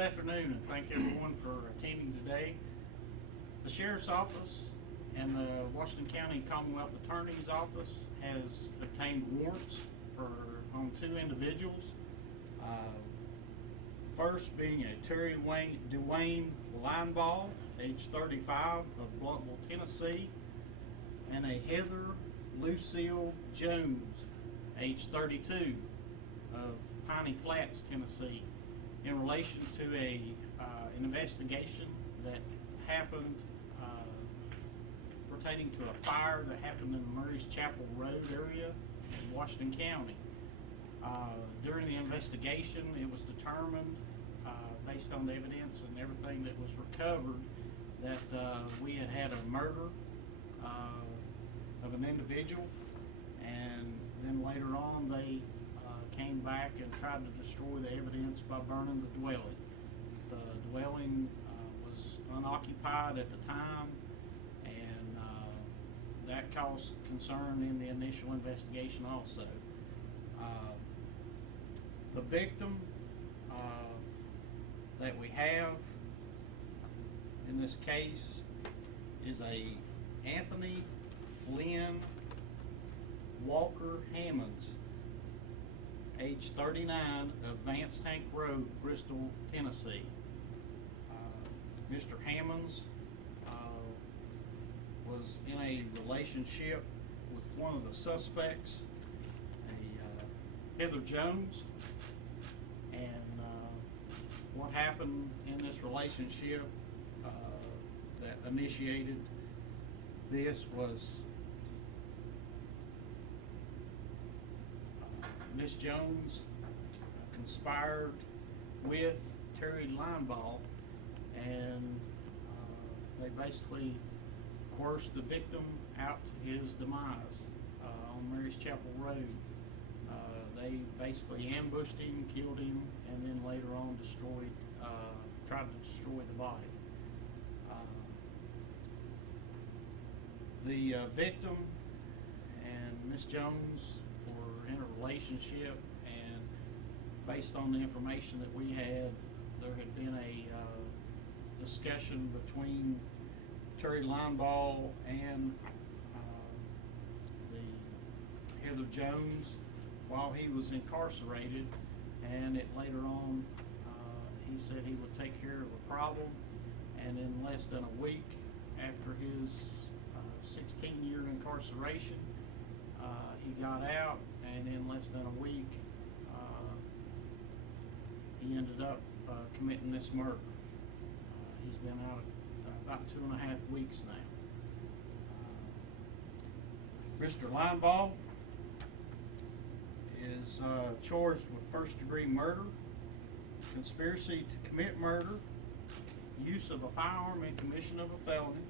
afternoon, and thank everyone for attending today. The Sheriff's Office and the Washington County Commonwealth Attorney's Office has obtained warrants on two individuals. First being a Terry Dwayne Lineball, age 35, of Bluntville, Tennessee, and a Heather Lucille Jones, age 32, of Piney Flats, Tennessee, in relation to an investigation that happened pertaining to a fire that happened in the Murray's Chapel Road area in Washington County. During the investigation, it was determined, based on the evidence and everything that was recovered, that we had a murder of an individual, and then later on they came back and tried to destroy the evidence by burning the dwelling. The dwelling was unoccupied at the time, and that caused concern in the initial investigation also. The victim that we have in this case is a Anthony Lynn Walker Hammonds, age 39, of Vance Tank Road, Bristol, Tennessee. Mr. Hammonds was in a relationship with one of the suspects, a Heather Jones, and what happened in this relationship that initiated this was Miss Jones conspired with Terry Lineball, and they basically coerced the victim out to his demise on Mary's Chapel Road. They basically ambushed him, killed him, and then later on tried to destroy the body. The victim and Miss Jones were in a relationship, and based on the information that we had, there had been a discussion between Terry Lineball and the Heather Jones while he was incarcerated, and later on he said he would take care of the problem, and in less than a week after his 16-year incarceration, he got out, and in less than a week he ended up committing this murder. He's been out about 2.5 weeks now. Mr. Lineball is charged with first-degree murder, conspiracy to commit murder, use of a firearm in commission of a felony,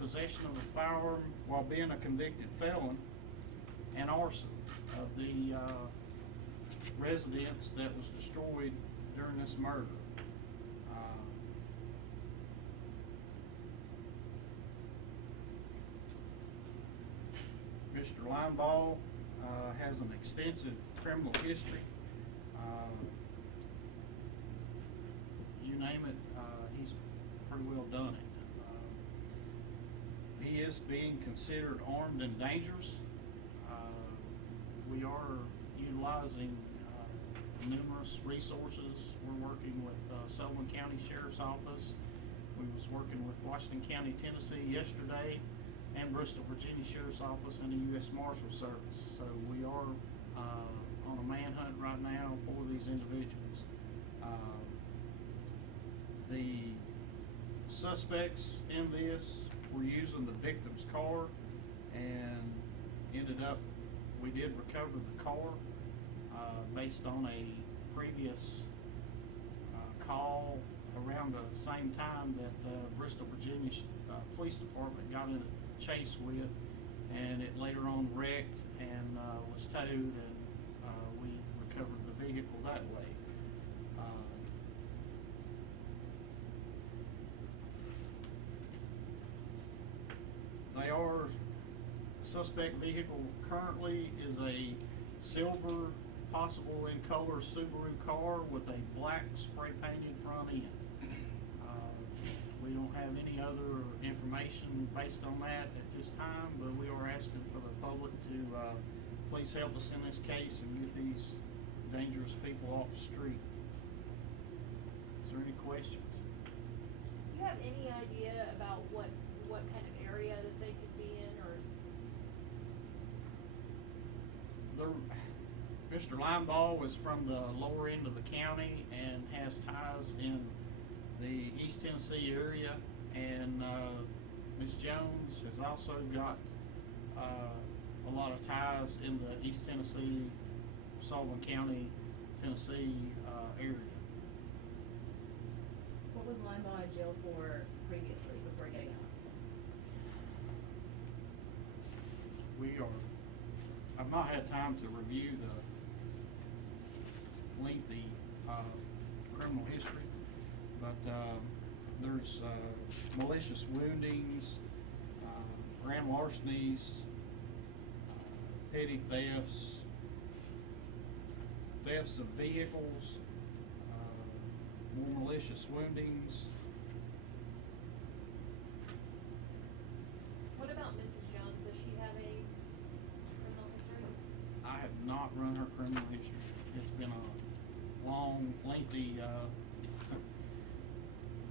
possession of a firearm while being a convicted felon, and arson of the residence that was destroyed during this murder. Mr. Lineball has an extensive criminal history. You name it, he's pretty well done it. He is being considered armed and dangerous. We are utilizing numerous resources. We're working with Sullivan County Sheriff's Office. We was working with Washington County, Tennessee yesterday, and Bristol, Virginia Sheriff's Office, and the U.S. Marshal Service. So we are on a manhunt right now for these individuals. The suspects in this were using the victim's car, and we did recover the car based on a previous call around the same time that Bristol, Virginia Police Department got in a chase with, and it later on wrecked and was towed, and we recovered the vehicle that way. Suspect vehicle currently is a silver possible in color Subaru car with a black spray painted front end. We don't have any other information based on that at this time, but we are asking for the public to please help us in this case and get these dangerous people off the street. Is there any questions? Do you have any idea about what kind of area that they could be in, or? Mr. Linebaugh is from the lower end of the county and has ties in the East Tennessee area, and Ms. Jones has also got a lot of ties in the East Tennessee, Sullivan County, Tennessee area. What was Linebaugh in jail for previously before getting out? I've not had time to review the lengthy criminal history, but there's malicious woundings, grand larcenies, petty thefts, thefts of vehicles, more malicious woundings. What about Mrs. Jones? Does she have a criminal history? I have not run her criminal history. It's been a long, lengthy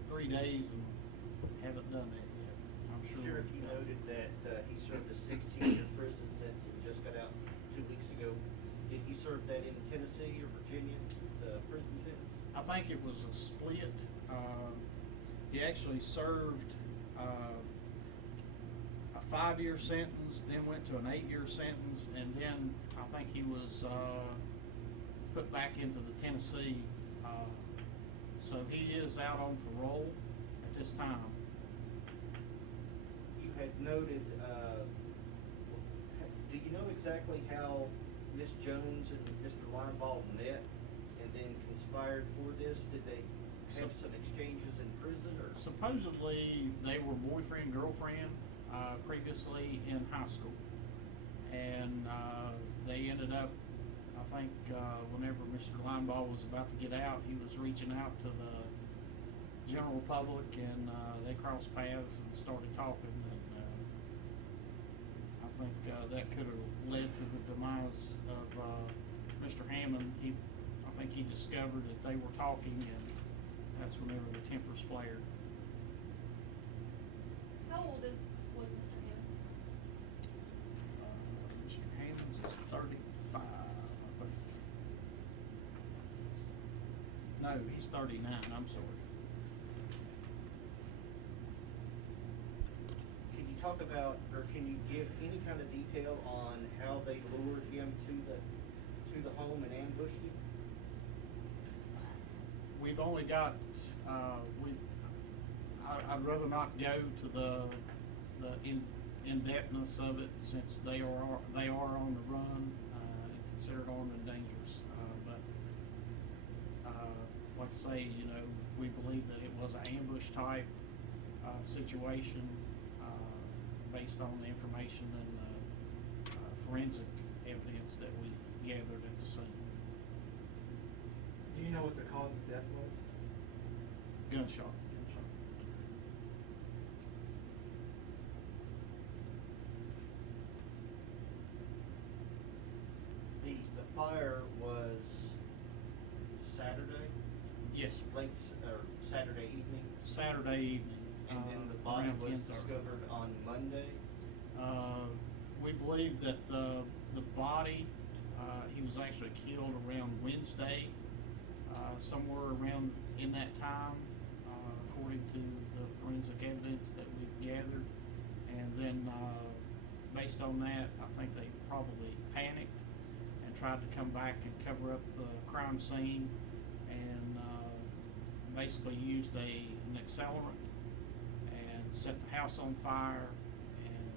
3 days and haven't done that yet. I'm sure. Sheriff, you noted that he served a 16-year prison sentence and just got out 2 weeks ago. Did he serve that in Tennessee or Virginia, the prison sentence? I think it was a split. He actually served a 5-year sentence, then went to an 8-year sentence, and then I think he was put back into the Tennessee. So he is out on parole at this time. You had noted, do you know exactly how Miss Jones and Mr. Linebaugh met and then conspired for this? Did they have some exchanges in prison, or? Supposedly they were boyfriend, girlfriend previously in high school, and they ended up, I think whenever Mr. Linebaugh was about to get out, he was reaching out to the general public, and they crossed paths and started talking, and I think that could have led to the demise of Mr. Hammond. I think he discovered that they were talking, and that's whenever the tempers flared. How old was Mr. Hammond? Mr. Hammonds is 35, I think. No, he's 39, I'm sorry. Can you talk about, or can you give any kind of detail on how they lured him to the home and ambushed him? We've only got, I'd rather not go to the in-depthness of it, since they are on the run, and considered armed and dangerous. Like I say, we believe that it was an ambush type situation, based on the information and forensic evidence that we've gathered at the scene. Do you know what the cause of death was? Gunshot. The fire was Saturday, Yes, sir. Saturday evening, Saturday evening. and then the body around was 10:30. discovered on Monday. We believe that the body, he was actually killed around Wednesday, somewhere around in that time, according to the forensic evidence that we've gathered. And then, based on that, I think they probably panicked and tried to come back and cover up the crime scene, and basically used an accelerant and set the house on fire, and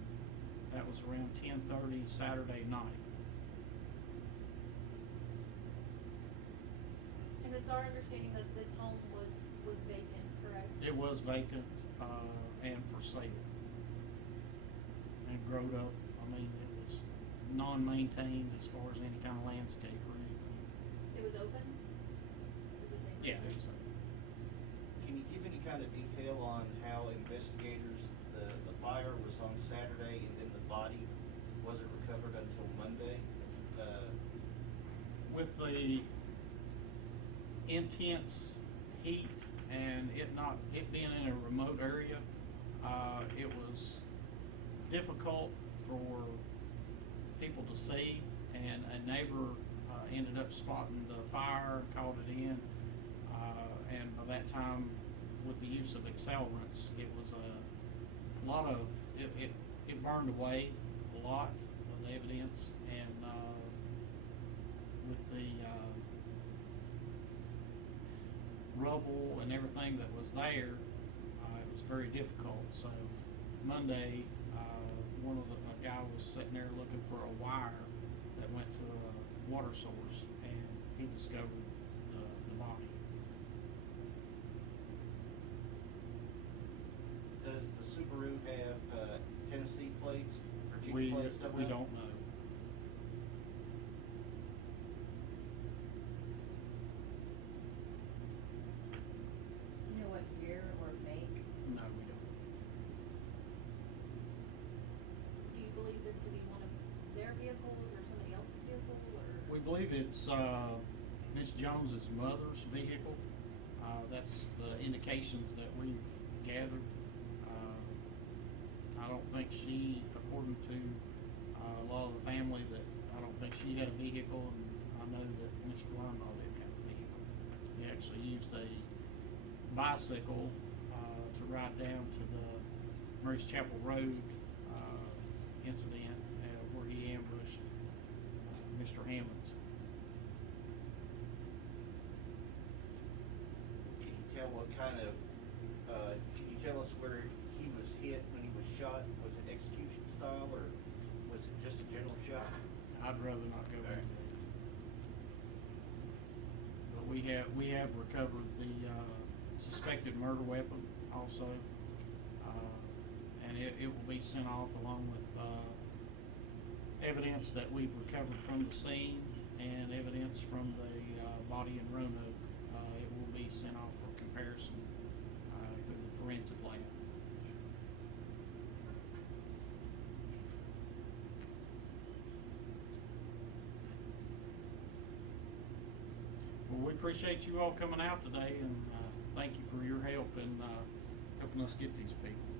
that was around 10:30 Saturday night. And it's our understanding that this home was vacant, correct? It was vacant and for sale, and growed up. I mean, it was non-maintained as far as any kind of landscape or anything. was open? Or did they Yeah, break it was, Can you give any kind of detail on how investigators, the fire was on Saturday and then the body wasn't recovered until Monday? with the intense heat and it being in a remote area, it was difficult for people to see, and a neighbor ended up spotting the fire, called it in, and by that time, with the use of accelerants, it was a lot of it burned away a lot of the evidence, and with the rubble and everything that was there, it was very difficult. So Monday, a guy was sitting there looking for a wire that went to a water source, and he discovered the body. Does the Subaru have Tennessee plates, Virginia We plates? we don't know. Do you know what year or make? No, we don't. Do you believe this to be one of their vehicles or somebody else's vehicle, or? We believe it's Miss Jones's mother's vehicle. That's the indications that we've gathered. I don't think she, according to a lot of the family, that I don't think she had a vehicle, and I know that Mr. Linebaugh didn't have a vehicle. He actually used a bicycle to ride down to the Mary's Chapel Road incident where he ambushed Mr. Hammonds. Can you tell what kind of, can you tell us where he was hit when he was shot? Was it execution style, or was it just a general shot? I'd rather not go into that. But we have recovered the suspected murder weapon also, and it will be sent off along with evidence that we've recovered from the scene and evidence from the body in Roanoke. It will be sent off for comparison through the forensic lab. Well, we appreciate you all coming out today, and thank you for your help in helping us get these people.